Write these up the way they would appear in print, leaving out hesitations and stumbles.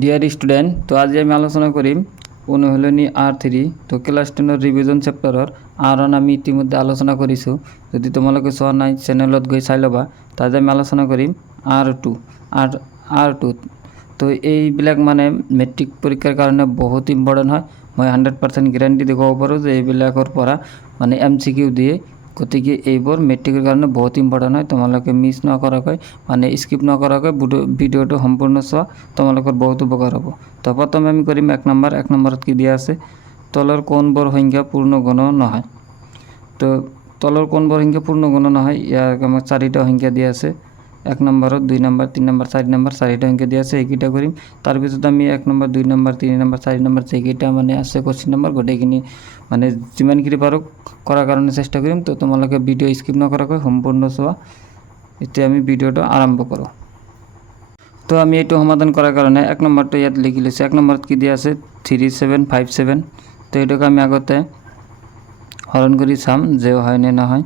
Dear student, তো আজ আমি আলোচনা কৰিম অনুশীলনী R3 তো ক্লাস 10 ৰিভিজন চ্যাপ্টাৰৰ R1 আমি ইতিমধ্যে আলোচনা কৰিছোঁ। যদি তোমালোকে চোৱা নাই চেনেলত গৈ চাই ল'বা। তাত আমি আলোচনা কৰিম R2 তো এইবিলাক মানে মেট্ৰিক পৰীক্ষাৰ কাৰণে বহুত ইম্পৰ্টেণ্ট হয়। মই 100% গ্যাৰাণ্টি দিব পাৰোঁ যে এইবিলাকৰ পৰা মানে MCQ দিয়ে। গতিকে এইবোৰ মেট্ৰিকৰ কাৰণে বহুত ইম্পৰ্টেণ্ট হয়। তোমালোকে মিছ নকৰাকৈ মানে স্কিপ নকৰাকৈ ভিডিঅ'টো সম্পূৰ্ণ চোৱা, তোমালোকৰ বহুত উপকাৰ হ'ব। তো প্ৰথমে আমি কৰিম 1 নম্বৰত কি দিয়া আছে, তলৰ কোনবোৰ সংখ্যা পূৰ্ণগণ নহয়। তো তলৰ কোনবোৰ সংখ্যা পূৰ্ণগণ নহয়, ইয়াক আমাক 4টা সংখ্যা দিয়া আছে। 1 নম্বৰত 2 নম্বৰ 3 নম্বৰ 4 নম্বৰ 4টা সংখ্যা দিয়া আছে, এইকেইটা কৰিম। তাৰপিছত আমি 1 নম্বৰ 2 নম্বৰ 3 নম্বৰ 4 নম্বৰ যেইকেইটা মানে আছে কোৱেশ্চন নম্বৰ গোটেইখিনি মানে যিমানখিনি পাৰোঁ কৰাৰ কাৰণে চেষ্টা কৰিম। তো তোমালোকে ভিডিঅ' স্কিপ নকৰাকৈ সম্পূৰ্ণ চোৱা। এতিয়া আমি ভিডিঅ'টো আৰম্ভ কৰোঁ। তো আমি এইটো সমাধান কৰাৰ কাৰণে 1 নম্বৰটো ইয়াত লিখি লৈছোঁ। 1 নম্বৰত কি দিয়া আছে 3757। তো এইটোকে আমি আগতে হৰণ কৰি চাম যে হয় নে নহয়।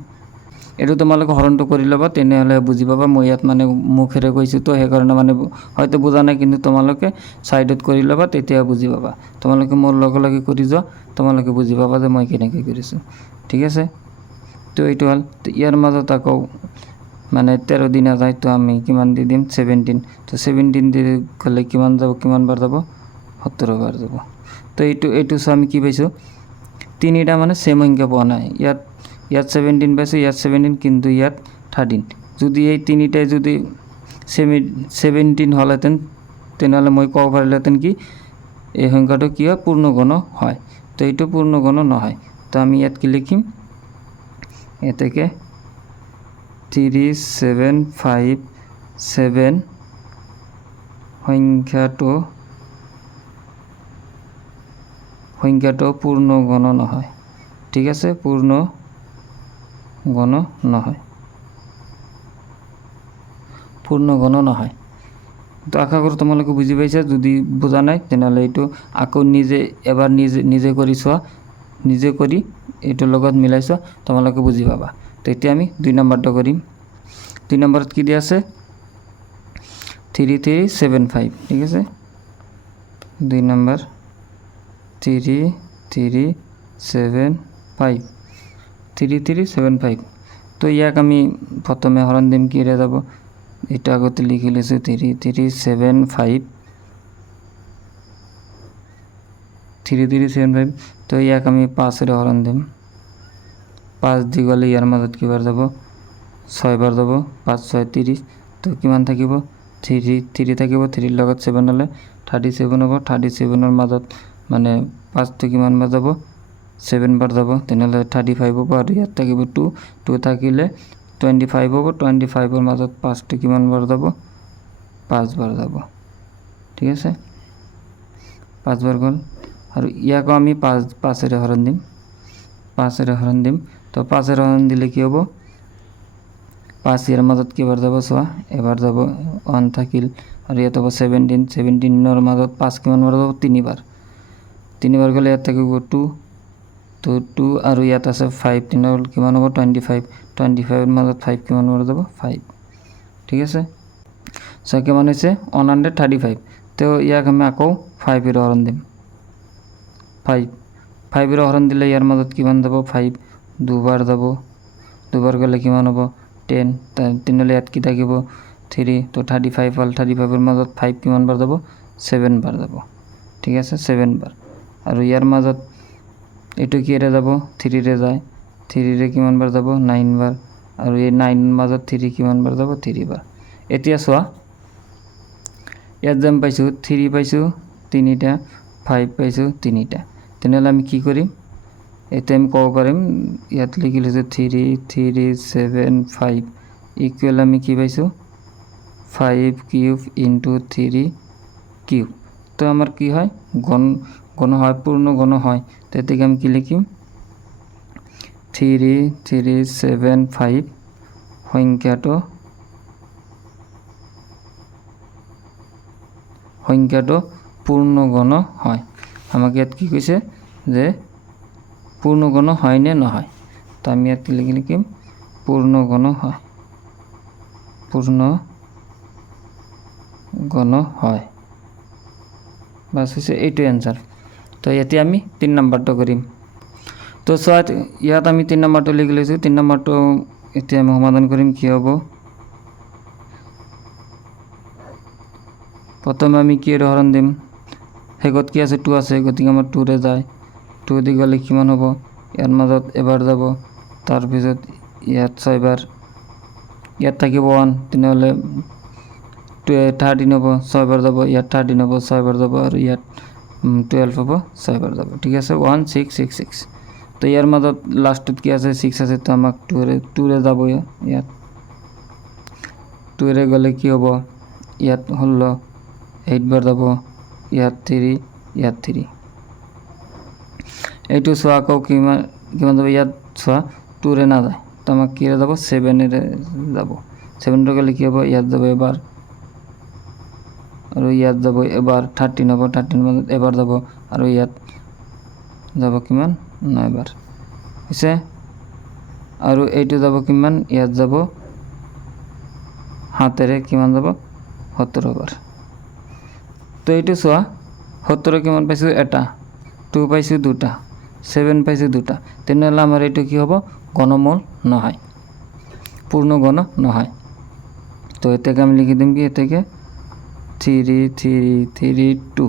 এইটো তোমালোকে হৰণটো কৰি ল'বা, তেনেহ'লে বুজি পাবা। মই ইয়াত মানে মুখেৰে কৈছোঁ তো সেইকাৰণে মানে হয়তো বুজা নাই, কিন্তু তোমালোকে ছাইডত কৰি ল'বা, তেতিয়া বুজি পাবা। তোমালোকে মোৰ লগে লগে কৰি যোৱা, তোমালোকে বুজি পাবা যে মই কেনেকৈ কৰিছোঁ। ঠিক আছে, তো এইটো হ'ল। তো ইয়াৰ মাজত আকৌ মানে 13 দিন যায়, তো আমি কিমান দি দিম 17। তো 17 দি গ'লে কিমান বাৰ যাব 17 বাৰ যাব। তো এইটো চোৱা আমি কি পাইছোঁ, তিনিটা মানে সেম সংখ্যা পোৱা নাই। ইয়াত 17 পাইছোঁ, ইয়াত 17, কিন্তু ইয়াত 13। যদি এই তিনিটাই যদি 17 হ'লহেঁতেন, তেনেহ'লে মই ক'ব পাৰিলোহেঁতেন কি এই সংখ্যাটো কি হয়, পূৰ্ণগণ হয়। তো এইটো পূৰ্ণগণ নহয়। তো আমি ইয়াত কি লিখিম, এতেকে 3757 সংখ্যাটো পূৰ্ণগণ নহয়। ঠিক আছে, পূৰ্ণগণ নহয়। তো আশা কৰোঁ তোমালোকে বুজি পাইছা। যদি বুজা নাই তেনেহ'লে এইটো আকৌ এবাৰ নিজে কৰি চোৱা, নিজে কৰি এইটোৰ লগত মিলাই চোৱা, তোমালোকে বুজি পাবা। তো এতিয়া আমি 2 নম্বৰটো কৰিম। 2 নম্বৰত কি দিয়া আছে 3375। ঠিক আছে, 2 নম্বৰ 3375। তো ইয়াক আমি প্ৰথমে হৰণ দিম, কিৰে যাব, এটা আগতে লিখি লৈছোঁ 3375। তো ইয়াক আমি 5ৰে হৰণ দিম। 5 দি গ'লে ইয়াৰ মাজত কিবাৰ যাব 6 বাৰ যাব, 5 6 30। তো কিমান থাকিব 3 থাকিব, 3ৰ লগত 7 হ'লে 37 হ'ব। 37ৰ মাজত মানে 5টো কিমান বাৰ যাব 7 বাৰ যাব, তেনেহ'লে 35 হ'ব। আৰু ইয়াত থাকিব 2 থাকিলে 25 হ'ব। 25ৰ মাজত 5টো কিমান বাৰ যাব 5 বাৰ যাব। ঠিক আছে, 5 বাৰ গ'ল। আৰু ইয়াকো আমি 5ৰে হৰণ দিম। 5ৰে হৰণ দিম। তো 5ৰে হৰণ দিলে কি হ'ব, 5 ইয়াৰ মাজত কিবাৰ যাব চোৱা, এবাৰ যাব, 1 থাকিল। আৰু ইয়াত হ'ব 17ৰ মাজত 5 কিমান বাৰ যাব 3 বাৰ। 3 বাৰ গ'লে ইয়াত থাকিব 2, তো 2 আৰু ইয়াত আছে 5, তেনেহ'লে কিমান হ'ব 25। 25ৰ মাজত 5 কিমান বাৰ যাব 5। ঠিক আছে, চ' কিমান হৈছে 135। তো ইয়াক আমি আকৌ 5ৰে হৰণ দিম। 5ৰে হৰণ দিলে ইয়াৰ মাজত কিমান যাব 5 দুবাৰ যাব। দুবাৰ গ'লে কিমান হ'ব 10। তেনেহ'লে ইয়াত কি থাকিব 3। তো 35 হ'ল। 35ৰ মাজত 5 কিমান বাৰ যাব 7 বাৰ যাব। ঠিক আছে, 7 বাৰ। আৰু ইয়াৰ মাজত এইটো কিৰে যাব 3ৰে যায়, 3ৰে কিমান বাৰ যাব 9 বাৰ। আৰু এই 9ৰ মাজত 3 কিমান বাৰ যাব 3 বাৰ। এতিয়া চোৱা, ইয়াত যেন পাইছোঁ 3 পাইছোঁ 3টা, 5 পাইছোঁ 3টা। তেনেহ'লে আমি কি কৰিম, এতিয়া আমি ক'ব পাৰিম, ইয়াত লিখি লৈছোঁ 3375 ইকুৱেল আমি কি পাইছোঁ 5 কিউব ইনটু 3 কিউব। তো আমাৰ কি হয় গণ হয়, পূৰ্ণগণ হয়। তেতিয়া আমি কি লিখিম 3375 সংখ্যাটো পূৰ্ণগণ হয়। আমাক ইয়াত কি কৈছে যে পূৰ্ণগণ হয় নে নহয়। তো আমি ইয়াত লিখিম পূৰ্ণগণ হয়। পূৰ্ণগণ হয়। বাস হৈছে এইটো এনচাৰ। তো এতিয়া আমি 3 নম্বৰটো কৰিম। তো চোৱা ইয়াত আমি 3 নম্বৰটো লিখি লৈছোঁ। 3 নম্বৰটো এতিয়া আমি সমাধান কৰিম। কি হ'ব, প্ৰথমে আমি কি উদাহৰণ দিম, শেষত কি আছে 2 আছে, গতিকে আমাৰ 2ৰে যায়। 2 দি গ'লে কিমান হ'ব, ইয়াৰ মাজত এবাৰ যাব, তাৰপিছত ইয়াত 6 বাৰ, ইয়াত থাকিব 1, তেনেহ'লে 13 হ'ব, 6 বাৰ যাব, ইয়াত 13 হ'ব, 6 বাৰ যাব, আৰু ইয়াত 12 হ'ব, 6 বাৰ যাব। ঠিক আছে, 1 6 6 6। তো ইয়াৰ মাজত লাষ্টত কি আছে 6 আছে, তো আমাক 2ৰে যাব। ইয়াত 2ৰে গ'লে কি হ'ব, ইয়াত 16, 8 বাৰ যাব, ইয়াত 3, ইয়াত 3। এইটো চোৱা আকৌ কিমান যাব, ইয়াত চোৱা 2ৰে নাযায়, তো আমাক কিৰে যাব 7ৰে যাব। 7ৰে গ'লে কি হ'ব, ইয়াত যাব এবাৰ, আৰু ইয়াত যাব এবাৰ, 13 হ'ব, 13 মাজত এবাৰ যাব, আৰু ইয়াত যাব কিমান 9 বাৰ হৈছে। আৰু এইটো যাব কিমান, ইয়াত যাব 7ৰে কিমান যাব 17 বাৰ। তো এইটো চোৱা 17 কিমান পাইছোঁ, এটা, 2 পাইছোঁ 2টা, 7 পাইছোঁ 2টা, তেনেহ'লে আমাৰ এইটো কি হ'ব, ঘনমূল নহয়, পূৰ্ণ ঘন নহয়। তো এটাকে আমি লিখি দিম কি, এটাকে 3 3 3 2,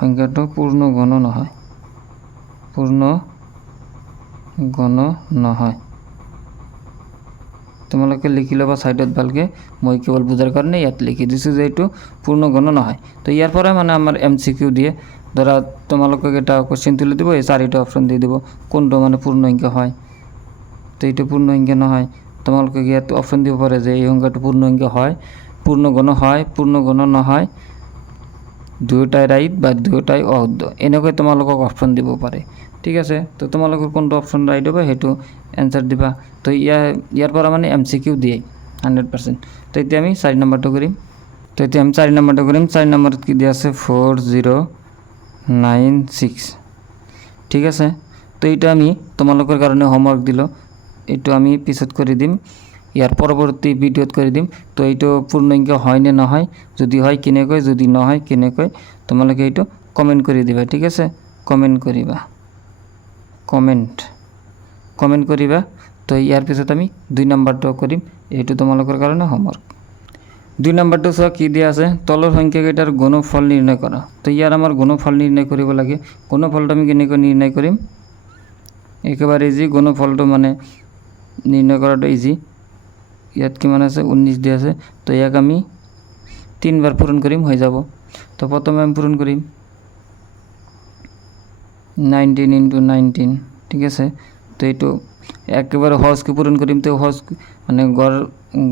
সংখ্যাটো পূৰ্ণ ঘন নহয়, পূৰ্ণ ঘন নহয়। তোমালোকে লিখি ল'বা সাইডত ভালকৈ, মই কেৱল বুজাৰ কাৰণে ইয়াত লিখি দিছোঁ যে এইটো পূৰ্ণ ঘন নহয়। তো ইয়াৰ পৰা মানে আমাৰ MCQ দিয়ে, ধৰা তোমালোকক এটা কোশ্চেন তুলি দিব, এই 4টা অপশ্যন দি দিব কোনটো মানে পূৰ্ণ সংখ্যা হয়। তো এইটো পূৰ্ণ সংখ্যা নহয়, তোমালোকে ইয়াত অপশ্যন দিব পাৰে যে এই সংখ্যাটো পূৰ্ণ সংখ্যা হয়, পূৰ্ণ ঘন হয়, পূৰ্ণ ঘন নহয়, দুয়োটাই ৰাইট বা দুয়োটাই অশুদ্ধ, এনেকৈ তোমালোকক অপশ্যন দিব পাৰে। ঠিক আছে, তো তোমালোকৰ কোনটো অপশ্যন ৰাইট হ'ব সেইটো এনচাৰ দিবা। তো ইয়াৰ পৰা মানে MCQ দিয়ে 100%। তো এতিয়া আমি 4 নম্বৰটো কৰিম। তো এতিয়া আমি 4 নম্বৰটো কৰিম। 4 নম্বৰত কি দিয়া আছে, 4096। ঠিক আছে, তো এইটো আমি তোমালোকৰ কাৰণে হোমৱৰ্ক দিলোঁ, এইটো আমি পিছত কৰি দিম, ইয়াৰ পৰৱৰ্তী ভিডিঅ'ত কৰি দিম। তো এইটো পূৰ্ণ সংখ্যা হয় নে নহয়, যদি হয় কেনেকৈ, যদি নহয় কেনেকৈ, তোমালোকে এইটো কমেণ্ট কৰি দিবা। ঠিক আছে, কমেণ্ট কৰিবা, কমেণ্ট কৰিবা। তো ইয়াৰ পিছত আমি 2 নম্বৰটো কৰিম, এইটো তোমালোকৰ কাৰণে হোমৱৰ্ক। 2 নম্বৰটো চোৱা কি দিয়া আছে, তলৰ সংখ্যাকেইটাৰ গুণফল নিৰ্ণয় কৰা। তো ইয়াৰ আমাৰ গুণফল নিৰ্ণয় কৰিব লাগে। গুণফলটো আমি কেনেকৈ নিৰ্ণয় কৰিম, একেবাৰে ইজি, গুণফলটো মানে নিৰ্ণয় কৰাটো ইজি। ইয়াত কিমান আছে 19 দিয়া আছে, তো ইয়াক আমি 3 বাৰ পূৰণ কৰিম, হৈ যাব। তো প্ৰথমে আমি পূৰণ কৰিম 19 × 19। ঠিক আছে, তো এইটো একেবাৰে সহজকৈ পূৰণ কৰিম, তো সহজ মানে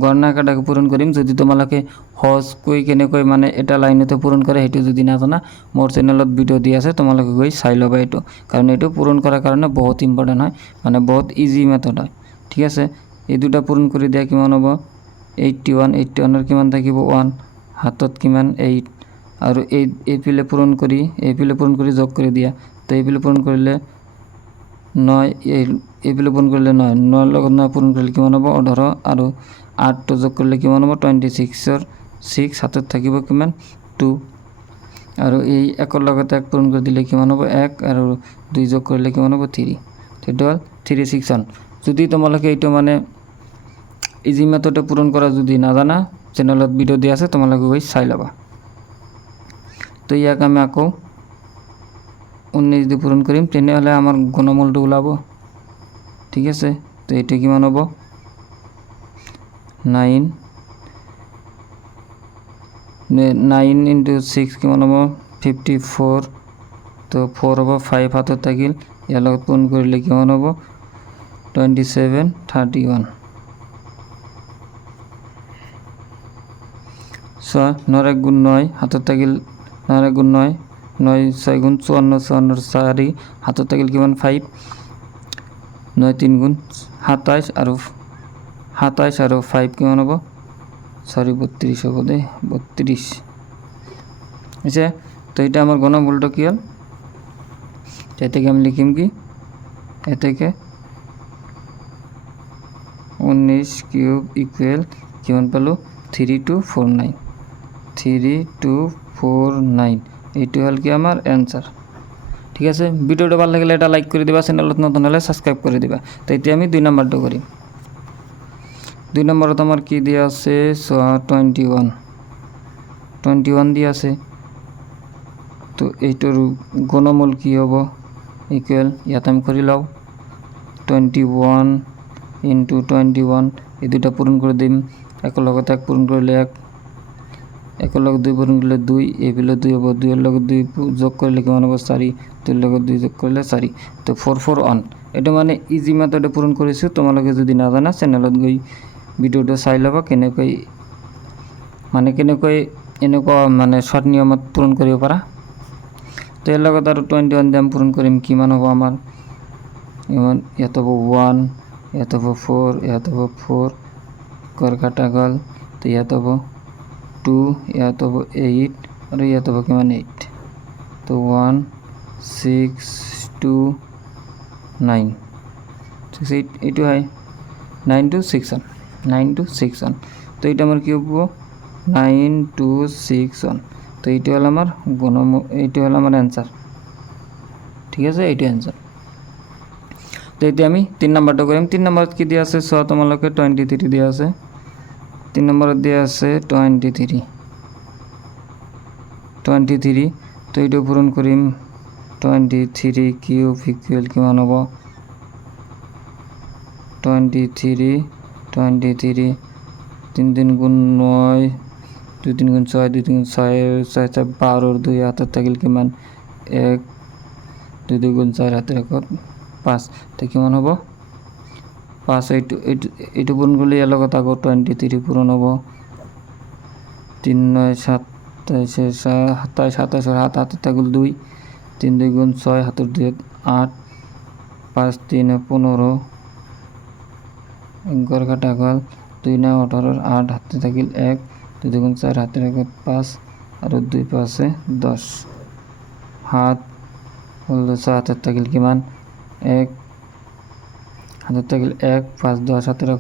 গড় না কাটাকে পূৰণ কৰিম। যদি তোমালোকে সহজকৈ কেনেকৈ মানে এটা লাইনতে পূৰণ কৰে সেইটো যদি নাজানা, মোৰ চেনেলত ভিডিঅ' দি আছে, তোমালোকে গৈ চাই ল'বা এইটো, কাৰণ এইটো পূৰণ কৰাৰ কাৰণে বহুত ইম্পৰ্টেণ্ট হয়, মানে বহুত ইজি মেথড হয়। ঠিক আছে, এই দুটা পূৰণ কৰি দিয়া কিমান হ'ব, 81। 81ৰ কিমান থাকিব 1, হাতত কিমান 8, আৰু এইফালে পূৰণ কৰি যোগ কৰি দিয়া। তো এইফালে পূৰণ কৰিলে 9, এইফালে পূৰণ কৰিলে 9, 9ৰ লগত 9 পূৰণ কৰিলে কিমান হ'ব 18, আৰু 8টো যোগ কৰিলে কিমান হ'ব 26ৰ 6, হাতত থাকিব কিমান 2, আৰু এই 1ৰ লগত 1 পূৰণ কৰি দিলে কিমান হ'ব 1, আৰু 2 যোগ কৰিলে কিমান হ'ব 3, সেইটো হ'ল 361। যদি তোমালোকে এইটো মানে ইজি মেথডে পূৰণ কৰা যদি নাজানা, চেনেলত ভিডিঅ' দিয়া আছে, তোমালোকে গৈ চাই ল'বা। তো ইয়াক আমি আকৌ 19 দি পূৰণ কৰিম, তেনেহ'লে আমাৰ ঘনমূলটো ওলাব। ঠিক আছে, তো এইটো কিমান হ'ব 9 × 6 কিমান হ'ব 54, তো 4 হ'ব, 5 হাতত থাকিল, ইয়াৰ লগত পূৰণ কৰিলে কিমান হ'ব 27 31। চোৱা 9 × 1 = 9, হাতত থাকিল 9 × 1 = 9, 9 × 6 = 54, 54ৰ 4, হাতত থাকিল কিমান 5, 9 × 3 = 27, আৰু 27 আৰু 5 কিমান হ'ব 32 হ'ব দেই, 32 হৈছে। তো এটা আমার ঘনমূলটা কি হল, এ থেকে আমি লিখিম কি, এ থেকে 19³ কিমান পালোঁ 3249 3249 এইটো হ'ল কি আমাৰ এনসার। ঠিক আছে, ভিডিওটা ভালো লাগলে এটা লাইক করে দিবা, চ্যানেলত নতুন হলে সাবস্ক্রাইব করে দিবা। তো এতিয়া আমি 2 নম্বরটা করি। 2 নম্বরত আমার কি দিয়া আছে 21 দিয়া আছে। তো এইটোর ঘনমূল কি হব ইকুয়াল ইয়াতে আমি করে লাও 21 ইন্টু 21 এই দুটা পূরণ করে দিম। এক লগত এক পূরণ করলে এক, এক লগে 2 পূরণ করলে 2, এই বিলে 2 হবো, 2 এর লগে 2 যোগ করলে কেমন হবে 4, 2 এর লগে 2 যোগ করলে 4। তো 441 এটা মানে ইজি মেথডে পূরণ করেছি। তোমালোকে যদি না জানা চ্যানেলত গই ভিডিওটা চাই ল'বা কেনেকৈ মানে কেনেকৈ এনেকুৱা মানে শৰ্ট নিয়মত পূৰণ কৰিব পাৰা। তো এৰ লগত আৰু 21 দিয়ে পূৰণ কৰিম, কিমান হ'ব আমাৰ ইমান ইয়াত হ'ব 1, ইয়াত হ'ব 4, ইয়াত হ'ব 4 कर काटा गल। तो ইয়াত হ'ব 2, ইয়াত হ'ব 8 আৰু ইয়াত হ'ব কিমান 8। তো 1 6 2 9 6 8 এইটো হয় 9 to 6 1 9 to 6 1। তো এটা আমার কি হবো 9 to 6 1। তো এইটা হলো আমার এইটা হলো আমার অ্যান্সার। ঠিক আছে, এইটা অ্যান্সার। তো এটা আমি 3 নাম্বারটা করিম। 3 নাম্বারত কি দিয়া আছে তোমালোকে 23 দিয়া আছে। 3 নম্বরত দিয়া আছে 23। তো এইটা পূরণ করিম 23 কিউব ইকুয়াল কিমান হ'ব 23 3 3 গুণ 9 2 3 গুণ 6 2 3 গুণ 6 6 6 12 2 হাতের থাকিল কিমান 1 2 2 গুণ 4 হাতের 5। তো কিমান হ'ব 5। এইটো পূরণ করলে এর লগত আগো 23 পূরণ হব 3 9 27 27 হাত হাতের থাকিল 2 3 2 গুণ 6 হাতের 2 8 5 3 15 ঘর কাটা গল 2 9 18 8 হাতে থাকিল 1 2 2 গুণ 4 হাতের 5 আর 2 5 10 হাত হল 6 হাতের থাকিল কিমান 1 হাতের থাকিল 1 5 10 হাতের 1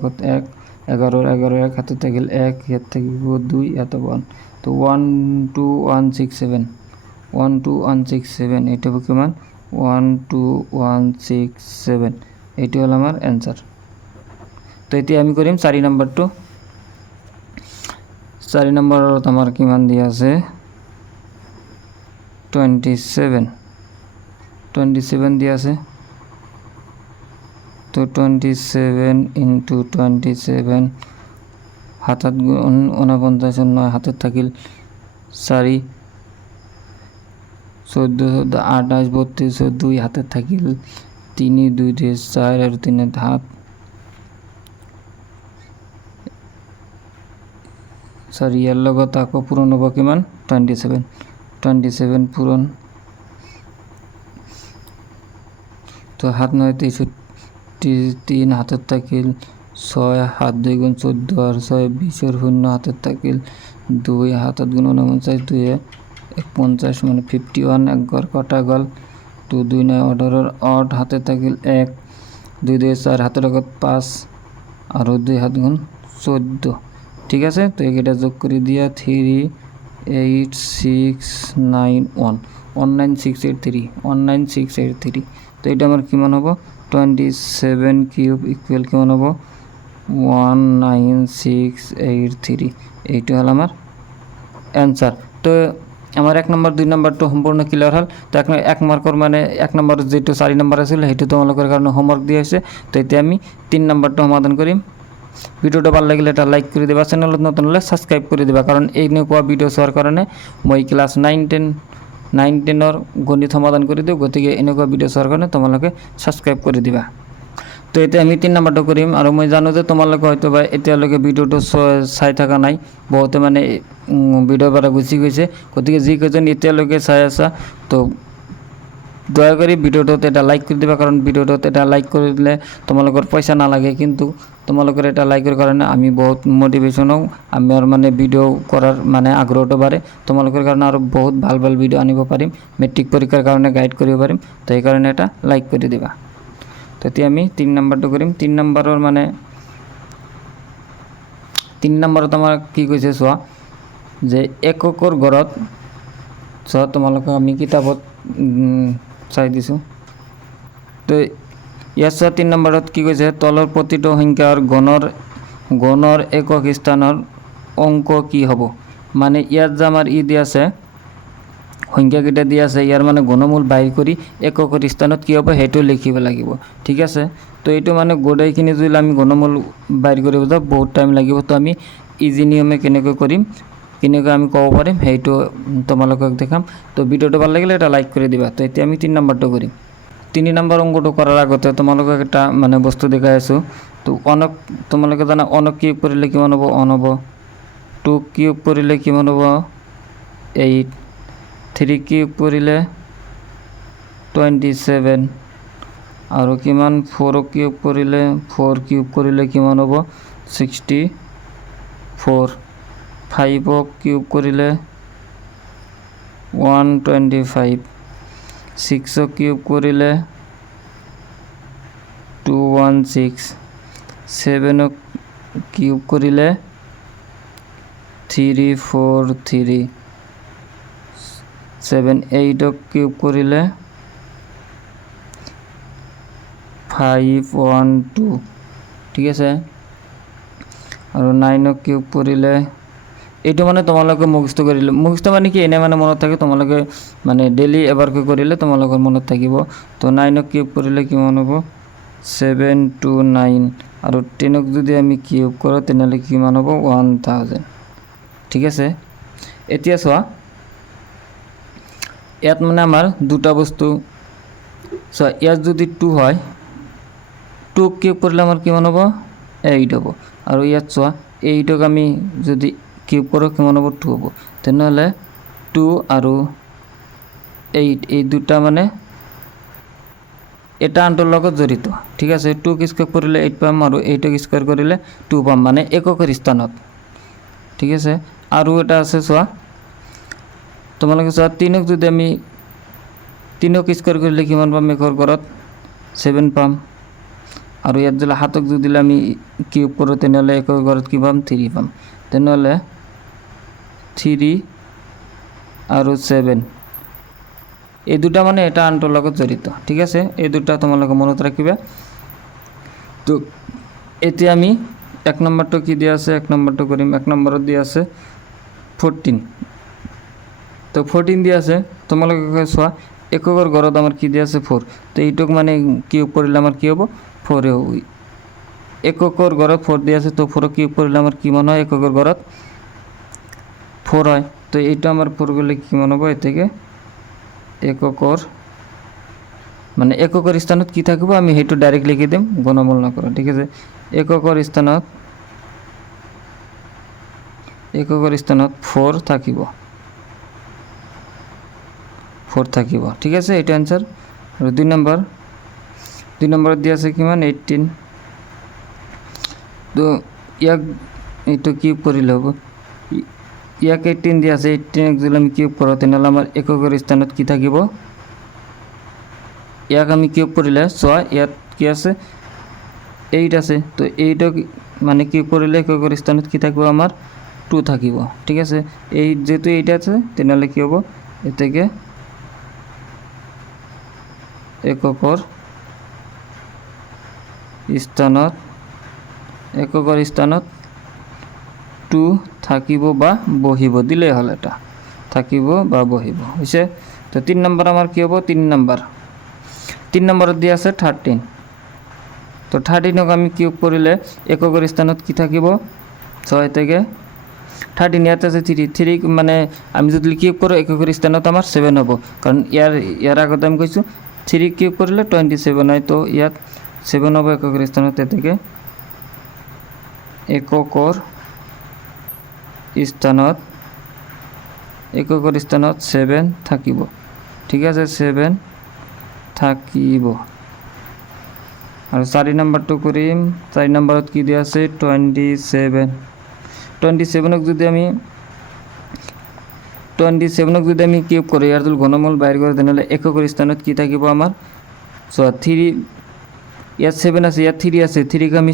11 11 1 হাতের থাকিল 1 ইয়াত থাকিব 2 ইয়াত 1। তো 12167 12167 এটা হবে কিমান 12167 এইটা হলো আমার অ্যান্সার। তো এটি আমি করিম 4 নাম্বারটো। 4 নাম্বারত আমার কিমান দিয়া আছে 27 দিয়া আছে। তো 27 ইন্টু 27 হাতত 49 9 হাতত থাকিল 4 14 28 32 2 হাতত থাকিল 3 2 দিয়ে 4 আর 3 হাত সরি এর লগত আকৌ পূরণ হ'ব কিমান 27 পূরণ। তো হাত 9 63 হাতত থাকিল 6 হাত 2 গুণ 14 আর 6 20 আর 0 হাতত থাকিল 2 হাতত গুণ 49 2 50 মানে 51 এক ঘর কাটা গল। তো 2 9 18 8 হাতে থাকিল 1 2 2 4 হাতের লগত 5 আর 2 হাত গুণ 14। ঠিক আছে, তো এটা যোগ করে দিয়া 38691 19683 তো এটা আমার কিমান হ'ব 27 কিউব ইকুয়াল কিমান হ'ব 19683 এইটা হল আমার অ্যান্সার। তো আমার 1 নম্বর 2 নম্বরটা সম্পূর্ণ ক্লিয়ার হল। তো এক মার্কর মানে 1 নম্বর যেটো 4 নম্বর আছিল সেইটো তোমালোকৰ কাৰণে হোমৱৰ্ক দিয়া হৈছে। তো এতিয়া আমি 3 নম্বৰটা সমাধান কৰিম। ভিডিওটা ভালো লাগলে এটা লাইক কৰে দিবা, চ্যানেলত নতুন হলে সাবস্ক্ৰাইব কৰে দিবা, কাৰণ এই এনেকুৱা ভিডিও চোৱাৰ কাৰণে মই ক্লাছ 9 10 গণিত সমাধান কৰি দিওঁ। গতিকে এনেকুৱা ভিডিও চোৱাৰ কাৰণে তোমালোকে সাবস্ক্ৰাইব কৰি দিবা। তো এতিয়া আমি 3 নম্বৰটো কৰিম। আৰু মই জানো যে তোমালোকে হয়তো বা এতিয়ালৈকে ভিডিওটো চাই থকা নাই, বহুতে মানে ভিডিঅ'ৰ পৰা গুচি গৈছে। গতিকে যিকেইজন এতিয়ালৈকে চাই আছা তো দয়া কৰি ভিডিওটোত এটা লাইক কৰি দিবা, কাৰণ ভিডিওটোত এটা লাইক কৰি দিলে তোমালোকৰ পইচা নালাগে, কিন্তু তোমালোকৰ এটা লাইকৰ কাৰণে আমি বহুত মোটিভেশ্যন হওঁ, আমাৰ মানে ভিডিঅ' কৰাৰ মানে আগ্ৰহটো বাঢ়ে। তোমালোকৰ কাৰণে আৰু বহুত ভাল ভাল ভিডিঅ' আনিব পাৰিম, মেট্ৰিক পৰীক্ষাৰ কাৰণে গাইড কৰিব পাৰিম। তো সেইকাৰণে এটা লাইক কৰি দিবা। তো এতিয়া আমি 3 নম্বৰটো কৰিম। 3 নম্বৰৰ মানে তিনি নম্বৰত আমাৰ কি কৈছে চোৱা যে এককৰ ঘৰত চোৱা তোমালোকক আমি কিতাপত চাই দিছোঁ তো ইয়াত চোৱা 3 নম্বৰত কি কৈছে তলৰ প্ৰতিটো সংখ্যাৰ গণৰ একক স্থানৰ অংক কি হ'ব মানে ইয়াত যে আমাৰ দিয়া আছে সংখ্যাকেইটা দিয়া আছে ইয়াৰ মানে ঘনমূল বাহিৰ কৰি এককৰ স্থানত কি হ'ব সেইটো লিখিব লাগিব ঠিক আছে তো এইটো মানে গোটেইখিনি যদি আমি ঘনমূল বাহিৰ কৰিব যাওঁ বহুত টাইম লাগিব তো আমি ইজি নিয়মে কেনেকৈ কৰিম কেনেকৈ আমি ক'ব পাৰিম সেইটো তোমালোকক দেখাম তো ভিডিওটো ভাল লাগিলে এটা লাইক কৰি দিবা তো এতিয়া আমি 3 নম্বৰটো কৰিম 3 নম্বৰ অংকটো কৰাৰ আগতে তোমালোকক এটা মানে বস্তু দেখাই আছোঁ তো অনক তোমালোকে জানা অনক কিউব কৰিলে কিমান হ'ব অন হ'ব 2 কিউব কৰিলে কিমান হ'ব 8 3 কিউব কৰিলে 27 আৰু কিমান 4 কিউব কৰিলে 4 কিউব কৰিলে কিমান হ'ব 64 5 কিউব কৰিলে 125 6 কিউব কৰিলে 216 7 কিউব কৰিলে 343 7 8 কিউব কৰিলে 512 ঠিক আছে আৰু 9 কিউব কৰিলে এইটো মানে তোমালোকে মুখস্থ কৰিলে মুখস্থ মানে কি এনে মানে মনত থাকে তোমালোকে মানে ডেইলি এবাৰকৈ কৰিলে তোমালোকৰ মনত থাকিব তো 9 কিউব কৰিলে কিমান হ'ব 729 আৰু 10 যদি আমি কিউব কৰোঁ তেনেহ'লে কিমান হ'ব 1000 ঠিক আছে এতিয়া চোৱা ইয়াত মানে আমাৰ দুটা বস্তু চোৱা ইয়াত যদি 2 হয় 2 কিউব কৰিলে আমাৰ কিমান হ'ব 8 হ'ব আৰু ইয়াত চোৱা 8ক আমি যদি কিউব কৰোঁ কিমান হ'ব 2 হ'ব তেনেহ'লে 2 আৰু 8 এই দুটা মানে এটা আনটোৰ লগত জড়িত ঠিক আছে 2 স্কয়াৰ কৰিলে 8 পাম আৰু 8ক স্কয়াৰ কৰিলে 2 পাম মানে এককৰ স্থানত ঠিক আছে আৰু এটা আছে চোৱা তোমালোকে চোৱা 3ক যদি আমি 3ক স্কয়াৰ কৰিলে কিমান পাম একৰ ঘৰত 7 পাম আৰু ইয়াত যদি 7ক যদি আমি কিউব কৰোঁ তেনেহ'লে একৰ ঘৰত কি পাম 3 পাম তেনেহ'লে 3 আৰু 7 এই দুটা মানে এটা আনটোৰ লগত জড়িত ঠিক আছে এই দুটা তোমালোকে মনত ৰাখিবা তো এতিয়া আমি 1 নম্বৰটো কি দিয়া আছে 1 নম্বৰটো কৰিম 1 নম্বৰত দিয়া আছে 14 তো 14 দিয়া আছে তোমালোকে চোৱা এককৰ ঘৰত আমাৰ কি দিয়া আছে 4 তো এইটোক মানে কিউব কৰিলে আমাৰ কি হ'ব 4 হ'ব এককৰ ঘৰত 4 দিয়া আছে তো 4 কিউব কৰিলে আমাৰ কিমান হয় এককৰ ঘৰত 4 হয় তো এইটো আমাৰ 4 গ'লে কিমান হ'ব এতেকে এককৰ মানে এককৰ স্থানত কি থাকিব আমি সেইটো ডাইৰেক্ট লিখি দিম গণমূল নকৰো ঠিক আছে এককৰ স্থানত 4 থাকিব ঠিক আছে এটা आंसर আৰু 2 নম্বৰত দিয়া আছে কিমান 18 তো ইয়াক এইটো কিউব কৰিলে হ'ব ইয়াক 18 দিয়া আছে 18 যদি আমি কিউব কৰোঁ তেনেহ'লে আমাৰ এককৰ স্থানত কি থাকিব ইয়াক আমি কিউব কৰিলে চোৱা ইয়াত কি আছে 8 আছে তো 8ক মানে কিউব কৰিলে এককৰ স্থানত কি থাকিব আমাৰ 2 থাকিব ঠিক আছে এই যেহেতু 8 আছে তেনেহ'লে কি হ'ব এতেকে এককৰ স্থানত 2 থাকিব বা বহিব দিলে হল এটা থাকিব বা বহিব হৈছে তো 3 নম্বৰ আমাৰ কি হ'ব 3 নম্বৰত দিয়া আছে 13 তো 13ক আমি কিউব কৰিলে এককৰ স্থানত কি থাকিব 6 থেকে 13 ইয়াত আছে 3 মানে আমি যদি কিউব কৰোঁ এককৰ স্থানত আমাৰ 7 হ'ব কাৰণ ইয়াৰ আগতে আমি কৈছোঁ 3 কিউব কৰিলে 27 হয় তো ইয়াত 7 হ'ব এককৰ স্থানত এতেকে এককৰ স্থানত 7 থাকিব ঠিক আছে 7 থাকিব আৰু 4 নম্বৰটো কৰিম 4 নম্বৰত কি দিয়া আছে 27ক যদি আমি 27ক যদি আমি কিউব কৰোঁ ইয়াৰ যদি ঘনমূল বাহিৰ কৰোঁ তেনেহ'লে এককৰ স্থানত কি থাকিব আমাৰ চোৱা ইয়াত 7 আছে, ইয়াত 3 আছে, 3 কাম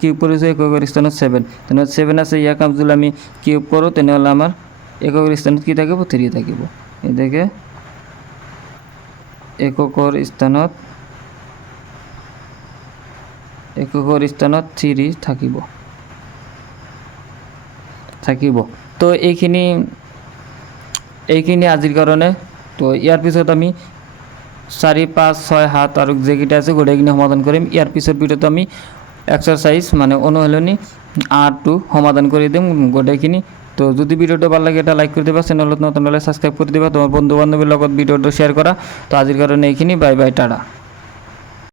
কিউব কৰিছোঁ এককৰ স্থানত 7, তেনেহ'লে 7 আছে, ইয়াৰ কাম যদি আমি কিউব কৰোঁ তেনেহ'লে আমাৰ এককৰ স্থানত কি থাকিব 3 থাকিব। এদিকে এককৰ স্থানত 3 থাকিব। তো এইখিনি আজিৰ কাৰণে। তো ইয়াৰ পিছত আমি 4, 5, 6, 7 আৰু যেইকেইটা আছে গোটেইখিনি সমাধান কৰিম। ইয়াৰ পিছত ভিডিঅ'টো আমি এক্সাৰচাইজ মানে অনুশীলনী 8টো সমাধান কৰি দিম গোটেইখিনি। তো যদি ভিডিঅ'টো ভাল লাগে এটা লাইক কৰি দিবা, চেনেলত নতুন হ'লে ছাবস্ক্ৰাইব কৰি দিবা, তোমাৰ বন্ধু বান্ধৱীৰ লগত ভিডিঅ'টো শ্বেয়াৰ কৰা। তো আজিৰ কাৰণে এইখিনি, বাই বাই, টাটা।